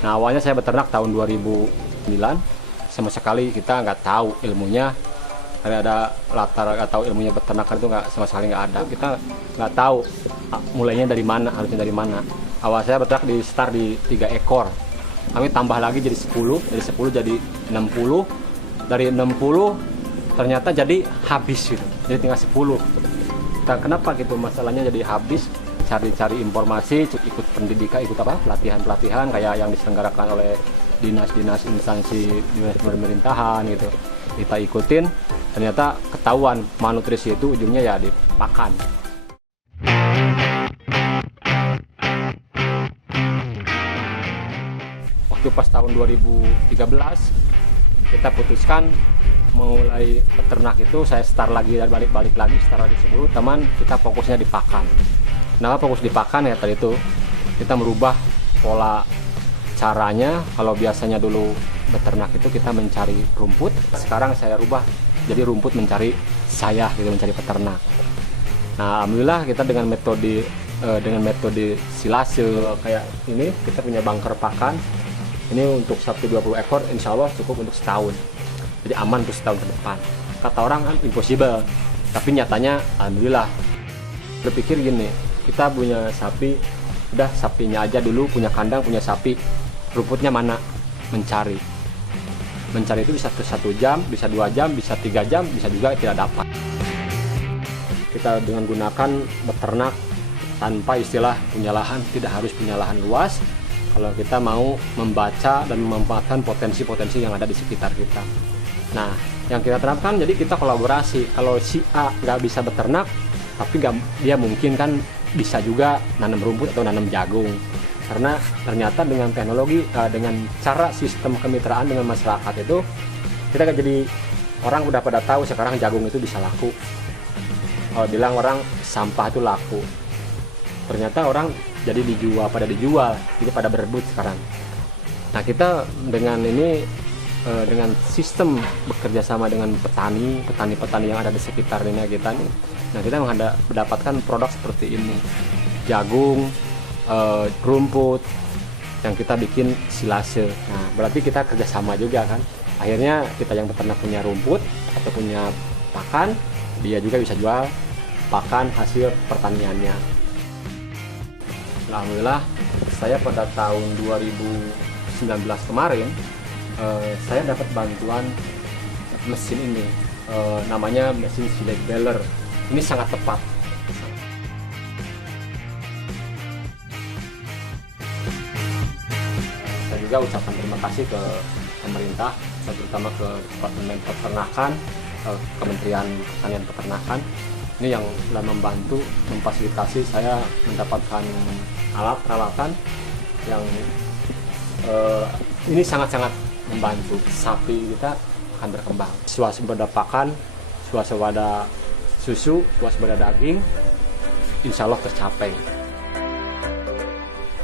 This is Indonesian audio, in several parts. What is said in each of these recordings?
Nah, awalnya saya beternak tahun 2009, sama sekali kita nggak tahu ilmunya, ada latar atau ilmunya peternakan itu nggak, sama sekali nggak ada. Kita nggak tahu mulainya dari mana, harusnya dari mana. Awal saya beternak di start di 3 ekor, kami tambah lagi jadi 10, dari 10 jadi 60, dari 60 ternyata jadi habis gitu, jadi tinggal 10. Nah, kenapa gitu masalahnya jadi habis? Cari-cari informasi, ikut pendidikan, ikut apa, pelatihan kayak yang diselenggarakan oleh dinas-dinas instansi dinas pemerintahan gitu, kita ikutin. Ternyata ketahuan malnutrisi itu ujungnya ya di pakan. Waktu pas tahun 2013 kita putuskan mulai peternak itu, saya start lagi, balik lagi start lagi 10 teman, kita fokusnya di pakan. Kenapa fokus di pakan? Ya tadi itu kita merubah pola caranya. Kalau biasanya dulu beternak itu kita mencari rumput, sekarang saya rubah jadi rumput mencari saya gitu, mencari peternak. Nah, alhamdulillah kita dengan metode silase kayak ini, kita punya bunker pakan. Ini untuk sapi 20 ekor, insya Allah cukup untuk setahun. Jadi aman untuk setahun ke depan. Kata orang kan impossible, tapi nyatanya alhamdulillah. Berpikir gini, kita punya sapi, udah sapinya aja dulu, punya kandang, punya sapi, rumputnya mana? Mencari itu bisa 1 jam, bisa 2 jam, bisa 3 jam, bisa juga tidak dapat. Kita dengan gunakan beternak tanpa istilah punya lahan, tidak harus punya lahan luas. Kalau kita mau membaca dan memanfaatkan potensi-potensi yang ada di sekitar kita. Nah, yang kita terapkan, jadi kita kolaborasi. Kalau si A nggak bisa beternak, tapi dia mungkin kan bisa juga nanam rumput atau nanam jagung. Karena ternyata dengan teknologi, dengan cara sistem kemitraan dengan masyarakat itu, kita jadi orang udah pada tahu sekarang jagung itu bisa laku. Kalau bilang orang sampah itu laku, ternyata orang jadi pada dijual, jadi pada berebut sekarang. Nah, kita dengan ini, dengan sistem bekerja sama dengan petani yang ada di sekitar ini kita nih, nah kita mendapatkan produk seperti ini, jagung, rumput yang kita bikin silase. Nah, berarti kita kerjasama juga kan. Akhirnya kita yang peternak punya rumput atau punya pakan, dia juga bisa jual pakan hasil pertaniannya. Alhamdulillah, saya pada tahun 2019 kemarin, saya dapat bantuan mesin ini, namanya mesin Select Baler. Ini sangat tepat. Saya juga ucapkan terima kasih ke pemerintah, terutama ke Departemen Peternakan, Kementerian Pertanian Peternakan. Ini yang telah membantu, memfasilitasi saya mendapatkan alat peralatan yang ini sangat-sangat membantu. Sapi kita akan berkembang. Swasembada pakan, swasembada susu, swasembada daging, insya Allah tercapai.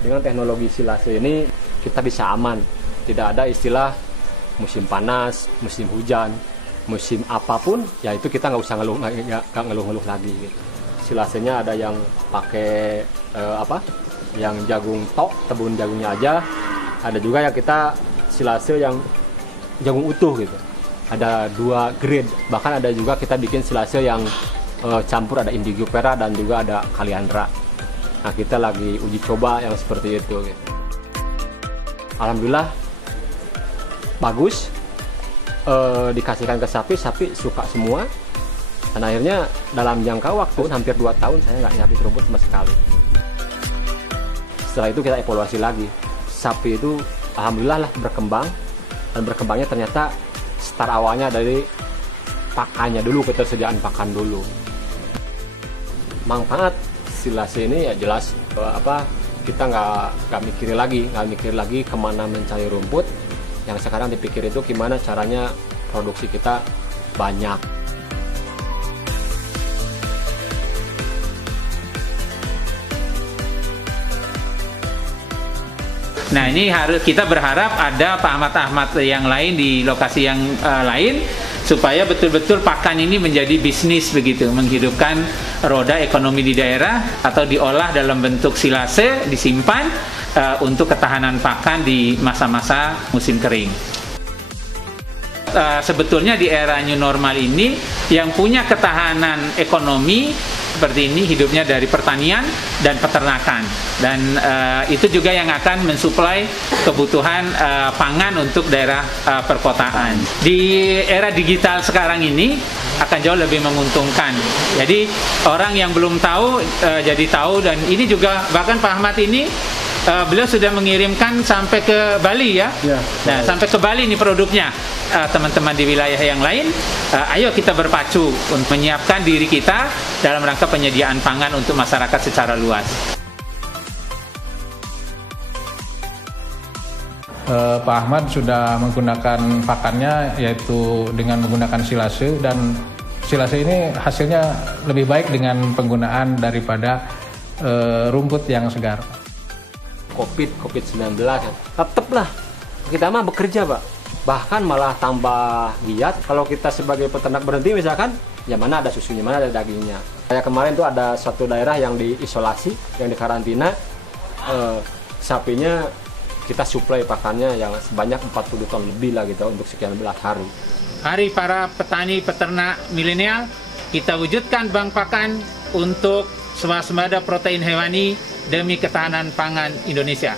Dengan teknologi silase ini kita bisa aman. Tidak ada istilah musim panas, musim hujan, musim apapun, ya itu kita nggak usah ngeluh-ngeluh lagi gitu. Silasenya ada yang pakai yang jagung tok, tebun jagungnya aja. Ada juga yang kita silase yang jagung utuh gitu. Ada 2 grade, bahkan ada juga kita bikin silase yang campur, ada indigo pera dan juga ada kaliandra. Nah, kita lagi uji coba yang seperti itu gitu. Alhamdulillah bagus. Dikasihkan ke sapi suka semua, dan akhirnya dalam jangka waktu hampir 2 tahun saya nggak habis rumput sama sekali. Setelah itu kita evaluasi lagi, sapi itu alhamdulillah lah berkembang, dan berkembangnya ternyata start awalnya dari pakannya dulu, ketersediaan pakan dulu. Manfaat silase ini ya jelas, kita nggak mikir lagi kemana mencari rumput. Yang sekarang dipikir itu gimana caranya produksi kita banyak. Nah, ini kita berharap ada Pak Ahmad yang lain di lokasi yang lain, supaya betul-betul pakan ini menjadi bisnis begitu, menghidupkan roda ekonomi di daerah, atau diolah dalam bentuk silase, disimpan, untuk ketahanan pakan di masa-masa musim kering. Sebetulnya di era new normal ini yang punya ketahanan ekonomi seperti ini hidupnya dari pertanian dan peternakan, dan itu juga yang akan mensuplai kebutuhan pangan untuk daerah perkotaan. Di era digital sekarang ini akan jauh lebih menguntungkan. Jadi orang yang belum tahu jadi tahu, dan ini juga bahkan Pak Ahmad ini beliau sudah mengirimkan sampai ke Bali ya. Nah, sampai ke Bali nih produknya. Teman-teman di wilayah yang lain, ayo kita berpacu untuk menyiapkan diri kita dalam rangka penyediaan pangan untuk masyarakat secara luas. Pak Ahmad sudah menggunakan pakannya yaitu dengan menggunakan silase, dan silase ini hasilnya lebih baik dengan penggunaan daripada rumput yang segar. COVID-19 tetaplah kita mah bekerja, Pak. Bahkan malah tambah giat kalau kita sebagai peternak berhenti misalkan, ya mana ada susunya, mana ada dagingnya. Kayak kemarin tuh ada satu daerah yang diisolasi, yang dikarantina, sapinya kita suplai pakannya yang sebanyak 40 ton lebih lah gitu untuk sekian belas hari. Hari para petani peternak milenial, kita wujudkan bank pakan untuk swasembada protein hewani demi ketahanan pangan Indonesia.